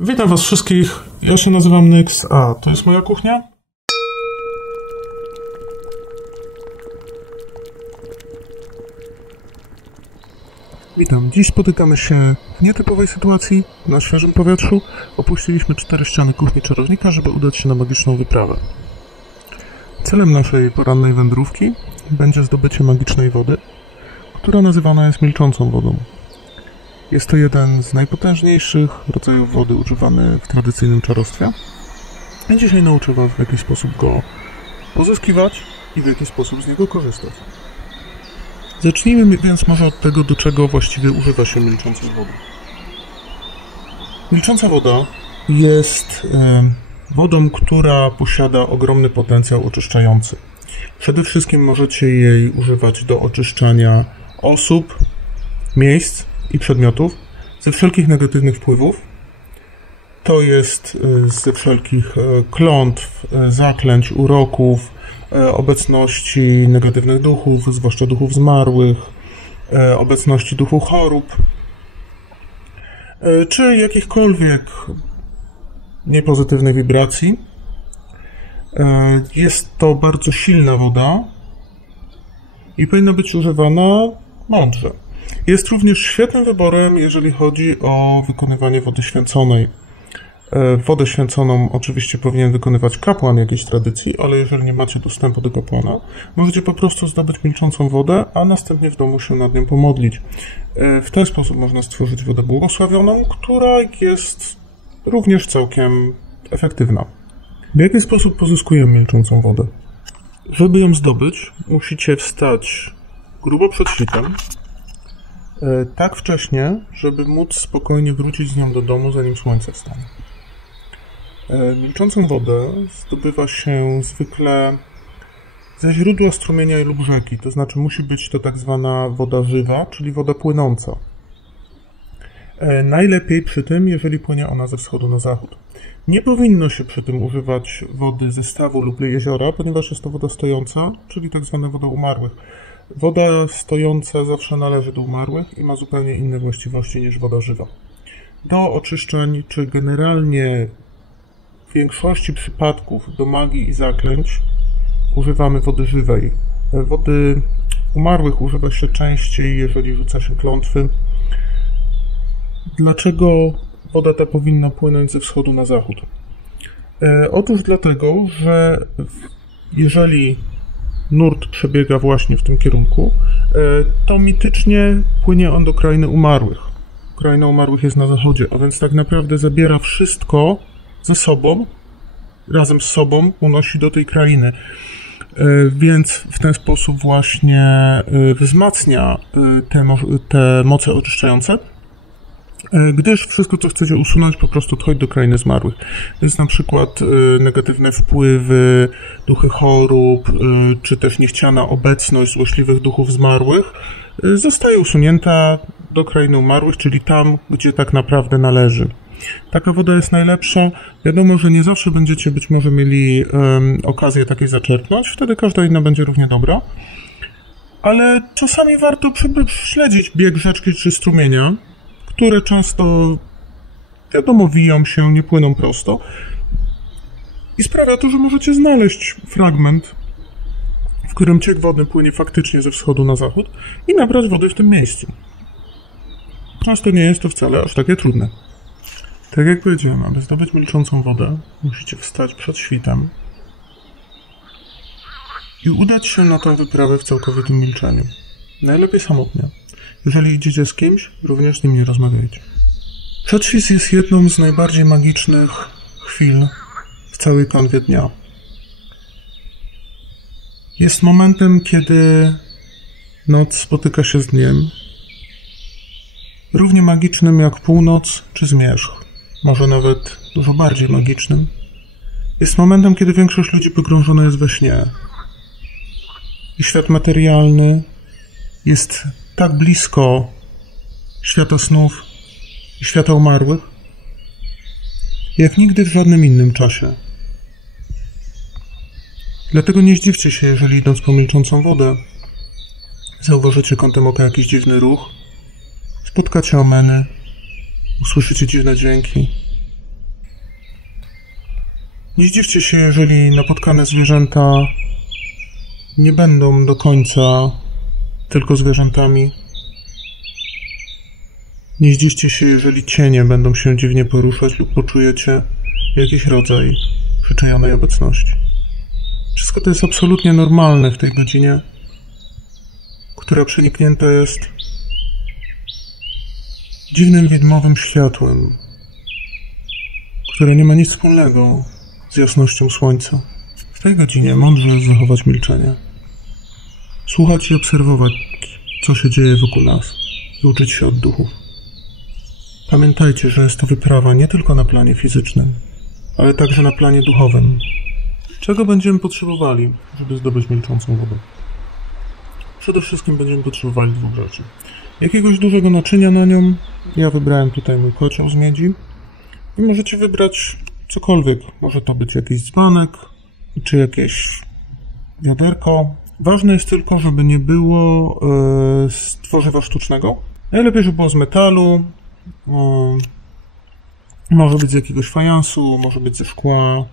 Witam was wszystkich, ja się nazywam Nyx, a to jest moja kuchnia. Witam, dziś spotykamy się w nietypowej sytuacji, na świeżym powietrzu. Opuściliśmy 4 ściany kuchni czarownika, żeby udać się na magiczną wyprawę. Celem naszej porannej wędrówki będzie zdobycie magicznej wody, która nazywana jest milczącą wodą. Jest to jeden z najpotężniejszych rodzajów wody używany w tradycyjnym czarostwie. I dzisiaj nauczę was, w jaki sposób go pozyskiwać i w jaki sposób z niego korzystać. Zacznijmy więc może od tego, do czego właściwie używa się milczącej wody. Milcząca woda jest wodą, która posiada ogromny potencjał oczyszczający. Przede wszystkim możecie jej używać do oczyszczania osób, miejsc i przedmiotów ze wszelkich negatywnych wpływów. To jest ze wszelkich klątw, zaklęć, uroków, obecności negatywnych duchów, zwłaszcza duchów zmarłych, obecności duchów chorób, czy jakichkolwiek niepozytywnych wibracji. Jest to bardzo silna woda i powinna być używana mądrze. Jest również świetnym wyborem, jeżeli chodzi o wykonywanie wody święconej. Wodę święconą oczywiście powinien wykonywać kapłan jakiejś tradycji, ale jeżeli nie macie dostępu do kapłana, możecie po prostu zdobyć milczącą wodę, a następnie w domu się nad nią pomodlić. W ten sposób można stworzyć wodę błogosławioną, która jest również całkiem efektywna. W jaki sposób pozyskujemy milczącą wodę? Żeby ją zdobyć, musicie wstać grubo przed świtem, tak wcześnie, żeby móc spokojnie wrócić z nią do domu, zanim słońce wstanie. Milczącą wodę zdobywa się zwykle ze źródła, strumienia lub rzeki, to znaczy musi być to tak zwana woda żywa, czyli woda płynąca. Najlepiej przy tym, jeżeli płynie ona ze wschodu na zachód. Nie powinno się przy tym używać wody ze stawu lub jeziora, ponieważ jest to woda stojąca, czyli tak zwana woda umarłych. Woda stojąca zawsze należy do umarłych i ma zupełnie inne właściwości niż woda żywa. Do oczyszczeń, czy generalnie w większości przypadków do magii i zaklęć używamy wody żywej. Wody umarłych używa się częściej, jeżeli rzuca się klątwy. Dlaczego woda ta powinna płynąć ze wschodu na zachód? Otóż dlatego, że jeżeli nurt przebiega właśnie w tym kierunku, to mitycznie płynie on do krainy umarłych. Kraina umarłych jest na zachodzie, a więc tak naprawdę zabiera wszystko ze sobą, razem z sobą unosi do tej krainy. Więc w ten sposób właśnie wzmacnia te moce oczyszczające, gdyż wszystko, co chcecie usunąć, po prostu odchodzi do krainy zmarłych. Więc na przykład negatywne wpływy, duchy chorób, czy też niechciana obecność złośliwych duchów zmarłych zostaje usunięta do krainy umarłych, czyli tam, gdzie tak naprawdę należy. Taka woda jest najlepsza. Wiadomo, że nie zawsze będziecie być może mieli okazję takiej zaczerpnąć, wtedy każda inna będzie równie dobra. Ale czasami warto śledzić bieg rzeczki czy strumienia, które często, wiadomo, wiją się, nie płyną prosto. I sprawia to, że możecie znaleźć fragment, w którym ciek wodny płynie faktycznie ze wschodu na zachód i nabrać wody w tym miejscu. Często nie jest to wcale aż takie trudne. Tak jak powiedziałem, aby zdobyć milczącą wodę, musicie wstać przed świtem i udać się na tę wyprawę w całkowitym milczeniu. Najlepiej samotnie. Jeżeli idziecie z kimś, również z nim nie rozmawiajcie. Przedświt jest jedną z najbardziej magicznych chwil w całej kanwie dnia. Jest momentem, kiedy noc spotyka się z dniem, równie magicznym jak północ czy zmierzch, może nawet dużo bardziej magicznym. Jest momentem, kiedy większość ludzi pogrążona jest we śnie. I świat materialny jest tak blisko świata snów i świata umarłych, jak nigdy w żadnym innym czasie. Dlatego nie zdziwcie się, jeżeli idąc po milczącą wodę, zauważycie kątem oka jakiś dziwny ruch, spotkacie omeny, usłyszycie dziwne dźwięki. Nie zdziwcie się, jeżeli napotkane zwierzęta nie będą do końca tylko zwierzętami. Nie zdziwcie się, jeżeli cienie będą się dziwnie poruszać lub poczujecie jakiś rodzaj przyczajonej obecności. Wszystko to jest absolutnie normalne w tej godzinie, która przeniknięta jest dziwnym widmowym światłem, które nie ma nic wspólnego z jasnością słońca. W tej godzinie mądrze jest zachować milczenie, słuchać i obserwować, co się dzieje wokół nas i uczyć się od duchów. Pamiętajcie, że jest to wyprawa nie tylko na planie fizycznym, ale także na planie duchowym. Czego będziemy potrzebowali, żeby zdobyć milczącą wodę? Przede wszystkim będziemy potrzebowali dwóch rzeczy. Jakiegoś dużego naczynia na nią. Ja wybrałem tutaj mój kocioł z miedzi. I możecie wybrać cokolwiek. Może to być jakiś dzbanek, czy jakieś wiaderko. Ważne jest tylko, żeby nie było z tworzywa sztucznego. Najlepiej, żeby było z metalu. Może być z jakiegoś fajansu, może być ze szkła.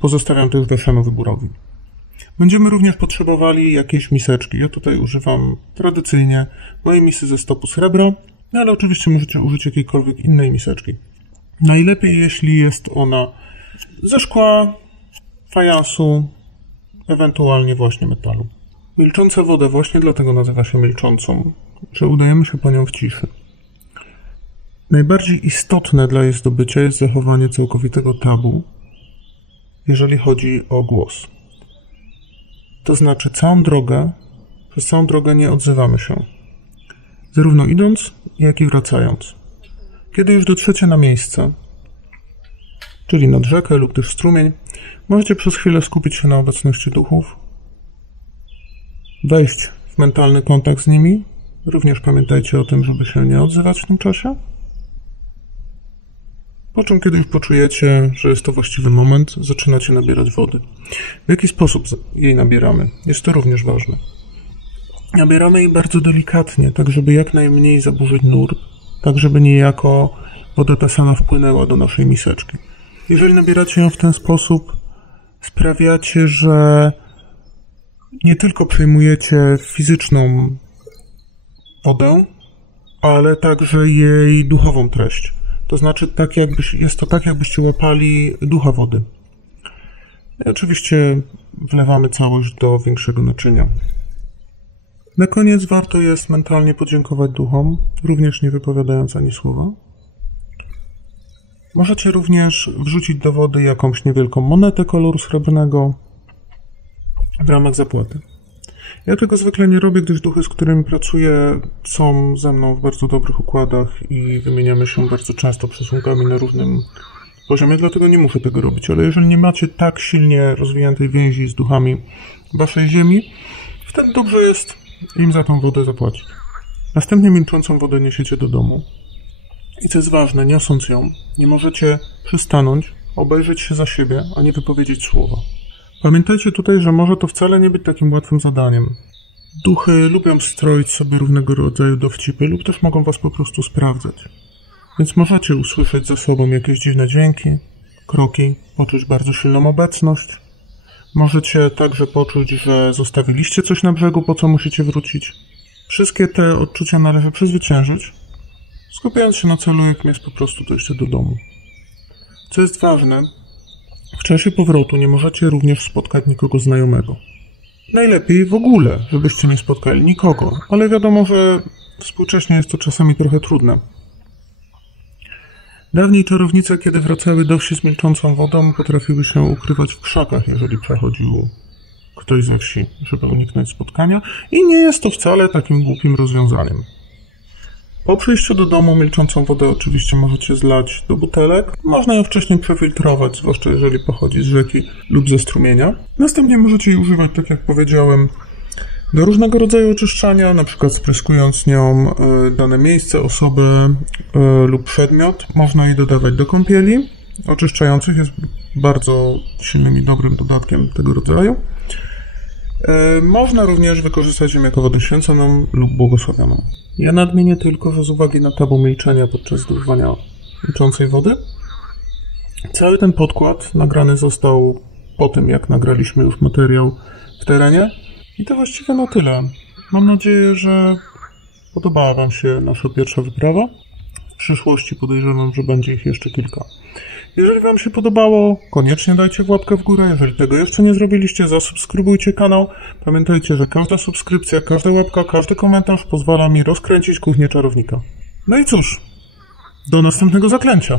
Pozostawiam to już waszemu wybórowi. Będziemy również potrzebowali jakieś miseczki. Ja tutaj używam tradycyjnie mojej misy ze stopu srebra, ale oczywiście możecie użyć jakiejkolwiek innej miseczki. Najlepiej, jeśli jest ona ze szkła, fajansu, ewentualnie właśnie metalu. Milcząca woda właśnie dlatego nazywa się milczącą, że udajemy się po nią w ciszy. Najbardziej istotne dla jej zdobycia jest zachowanie całkowitego tabu, jeżeli chodzi o głos. To znaczy przez całą drogę nie odzywamy się. Zarówno idąc, jak i wracając. Kiedy już dotrzecie na miejsce, czyli nad rzekę lub też strumień, możecie przez chwilę skupić się na obecności duchów, wejść w mentalny kontakt z nimi. Również pamiętajcie o tym, żeby się nie odzywać w tym czasie. Po czym, kiedy już poczujecie, że jest to właściwy moment, zaczynacie nabierać wody. W jaki sposób jej nabieramy? Jest to również ważne. Nabieramy jej bardzo delikatnie, tak żeby jak najmniej zaburzyć nurt, tak żeby niejako woda ta sama wpłynęła do naszej miseczki. Jeżeli nabieracie ją w ten sposób, sprawiacie, że nie tylko przejmujecie fizyczną wodę, ale także jej duchową treść. To znaczy, jest to tak, jakbyście łapali ducha wody. I oczywiście wlewamy całość do większego naczynia. Na koniec warto jest mentalnie podziękować duchom, również nie wypowiadając ani słowa. Możecie również wrzucić do wody jakąś niewielką monetę koloru srebrnego w ramach zapłaty. Ja tego zwykle nie robię, gdyż duchy, z którymi pracuję, są ze mną w bardzo dobrych układach i wymieniamy się bardzo często przesłunkami na różnym poziomie, dlatego nie muszę tego robić. Ale jeżeli nie macie tak silnie rozwiniętej więzi z duchami waszej ziemi, wtedy dobrze jest im za tą wodę zapłacić. Następnie milczącą wodę niesiecie do domu. I co jest ważne, niosąc ją, nie możecie przystanąć, obejrzeć się za siebie, a nie wypowiedzieć słowa. Pamiętajcie tutaj, że może to wcale nie być takim łatwym zadaniem. Duchy lubią stroić sobie różnego rodzaju dowcipy lub też mogą was po prostu sprawdzać. Więc możecie usłyszeć za sobą jakieś dziwne dźwięki, kroki, poczuć bardzo silną obecność. Możecie także poczuć, że zostawiliście coś na brzegu, po co musicie wrócić. Wszystkie te odczucia należy przezwyciężyć, skupiając się na celu, jakim jest po prostu dojście do domu. Co jest ważne, w czasie powrotu nie możecie również spotkać nikogo znajomego. Najlepiej w ogóle, żebyście nie spotkali nikogo, ale wiadomo, że współcześnie jest to czasami trochę trudne. Dawniej czarownice, kiedy wracały do wsi z milczącą wodą, potrafiły się ukrywać w krzakach, jeżeli przechodził ktoś ze wsi, żeby uniknąć spotkania, i nie jest to wcale takim głupim rozwiązaniem. Po przyjściu do domu milczącą wodę oczywiście możecie zlać do butelek. Można ją wcześniej przefiltrować, zwłaszcza jeżeli pochodzi z rzeki lub ze strumienia. Następnie możecie jej używać, tak jak powiedziałem, do różnego rodzaju oczyszczania, na przykład spryskując nią dane miejsce, osobę lub przedmiot. Można jej dodawać do kąpieli oczyszczających, jest bardzo silnym i dobrym dodatkiem tego rodzaju. Można również wykorzystać ją jako wodę święconą lub błogosławioną. Ja nadmienię tylko, że z uwagi na tabu milczenia podczas zdobywania milczącej wody, Cały ten podkład nagrany został po tym, jak nagraliśmy już materiał w terenie. I to właściwie na tyle. Mam nadzieję, że podobała Wam się nasza pierwsza wyprawa. W przyszłości podejrzewam, że będzie ich jeszcze kilka. Jeżeli Wam się podobało, koniecznie dajcie łapkę w górę. Jeżeli tego jeszcze nie zrobiliście, zasubskrybujcie kanał. Pamiętajcie, że każda subskrypcja, każda łapka, każdy komentarz pozwala mi rozkręcić kuchnię czarownika. No i cóż, do następnego zaklęcia.